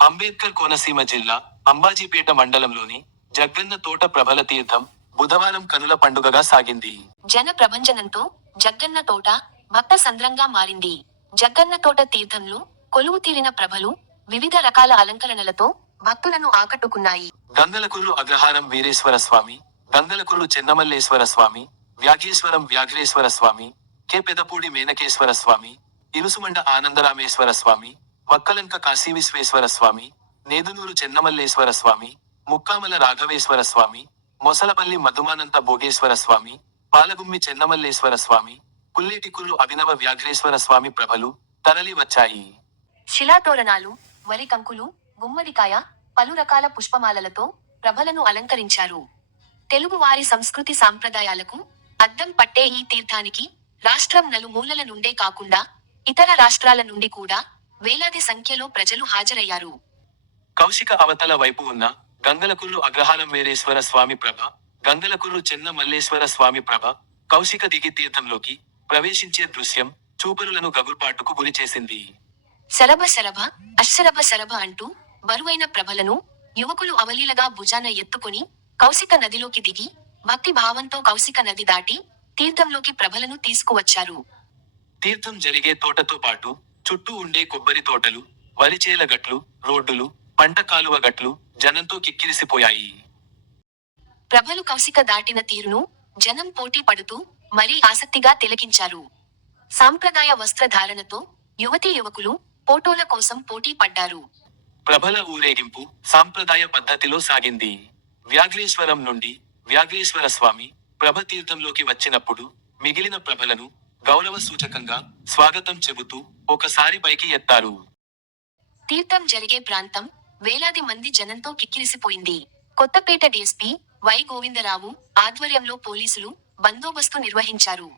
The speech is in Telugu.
అంబేద్కర్ కోనసీమ జిల్లా అంబాజీపేట మండలంలోని జగ్గన్న తోట ప్రభల తీర్థం బుధవారం కనుల పండుగగా సాగింది. జన ప్రభంజనంతో జగ్గన్న తోట భక్త సంద్రంగా మారింది. జగ్గన్న తోట తీర్థంలో కొలువు తీరిన ప్రభలు వివిధ రకాల అలంకరణలతో భక్తులను ఆకట్టుకున్నాయి. గంగలకుర్రు అగ్రహారం వీరేశ్వర స్వామి గంగలకుర్రు చెన్నమల్లేశ్వర స్వామి వ్యాఘేశ్వరం వ్యాఘ్రేశ్వర స్వామి కె పెదపూడి మేనకేశ్వర స్వామి ఇరుసుమండ ఆనందరామేశ్వర స్వామి వక్కలంక కాశీ విశ్వేశ్వర స్వామి నేదునూరు చెన్నమల్లేశ్వర స్వామి ముక్కామల రాఘవేశ్వర స్వామి మొసలపల్లి మధుమానంత భోగేశ్వర స్వామి పాలగుమ్మి చెన్నమల్లేశ్వర స్వామి పుల్లేటికుర్రు అభినవ వ్యాఘ్రేశ్వర స్వామి ప్రభలు తరలి వచ్చాయి. శిలాతోరణాలు వరి కంకులు గుమ్మడికాయ పలు రకాల పుష్పమాలలతో ప్రభలను అలంకరించారు. తెలుగువారి సంస్కృతి సాంప్రదాయాలకు అద్దం పట్టే ఈ తీర్థానికి రాష్ట్రం నలుమూలల నుండే కాకుండా ఇతర రాష్ట్రాల నుండి కూడా వేలాది సంఖ్యలో ప్రజలు హాజరయ్యారు. కౌశిక అవతల వైపు ఉన్న గంగలకుర్రు అగ్రహారం వీరేశ్వర స్వామి ప్రభ గంగలకుర్రు చెన్న మల్లేశ్వర స్వామి ప్రభ కౌశిక దిగి తీర్థంలోకి ప్రవేశించే దృశ్యం చూపరులను గగుర్పాటుకు గురి చేసింది. శరభ శరభ అశ్శరభ శరభ అంటూ బరువైన ప్రభలను యువకులు అవలీలగా భుజాన ఎత్తుకుని కౌశిక నదిలోకి దిగి భక్తి భావంతో కౌశిక నది దాటి తీర్థంలోకి ప్రభలను తీసుకువచ్చారు. తీర్థం జరిగే తోటతో పాటు చుట్టూ ఉండే కొబ్బరి తోటలు వరిచేల గట్లు రోడ్డులు పంట కాలువ గట్లు జనంతో కిక్కిరిసిపోయాయి. ప్రభలు కౌశిక దాటిన తీరును జనం పోటీ పడుతూ మరీ ఆసక్తిగా తిలకించారు. సాంప్రదాయ వస్త్రధారణతో యువతీ యువకులు ఫోటోల కోసం పోటీ పడ్డారు. ప్రభల ఊరేగింపు సాంప్రదాయ పద్ధతిలో సాగింది. వ్యాఘ్రేశ్వరం నుండి వ్యాఘ్రేశ్వర స్వామి ప్రభ తీర్థంలోకి వచ్చినప్పుడు మిగిలిన ప్రభలను గౌరవ సూచకంగా స్వాగతం చెబుతూ ఒకసారి పైకి ఎత్తారు. తీర్థం జరిగే ప్రాంతం వేలాది మంది జనంతో కిక్కిరిసిపోయింది. కొత్తపేట డిఎస్పీ వై గోవిందరావు ఆధ్వర్యంలో పోలీసులు బందోబస్తు నిర్వహించారు.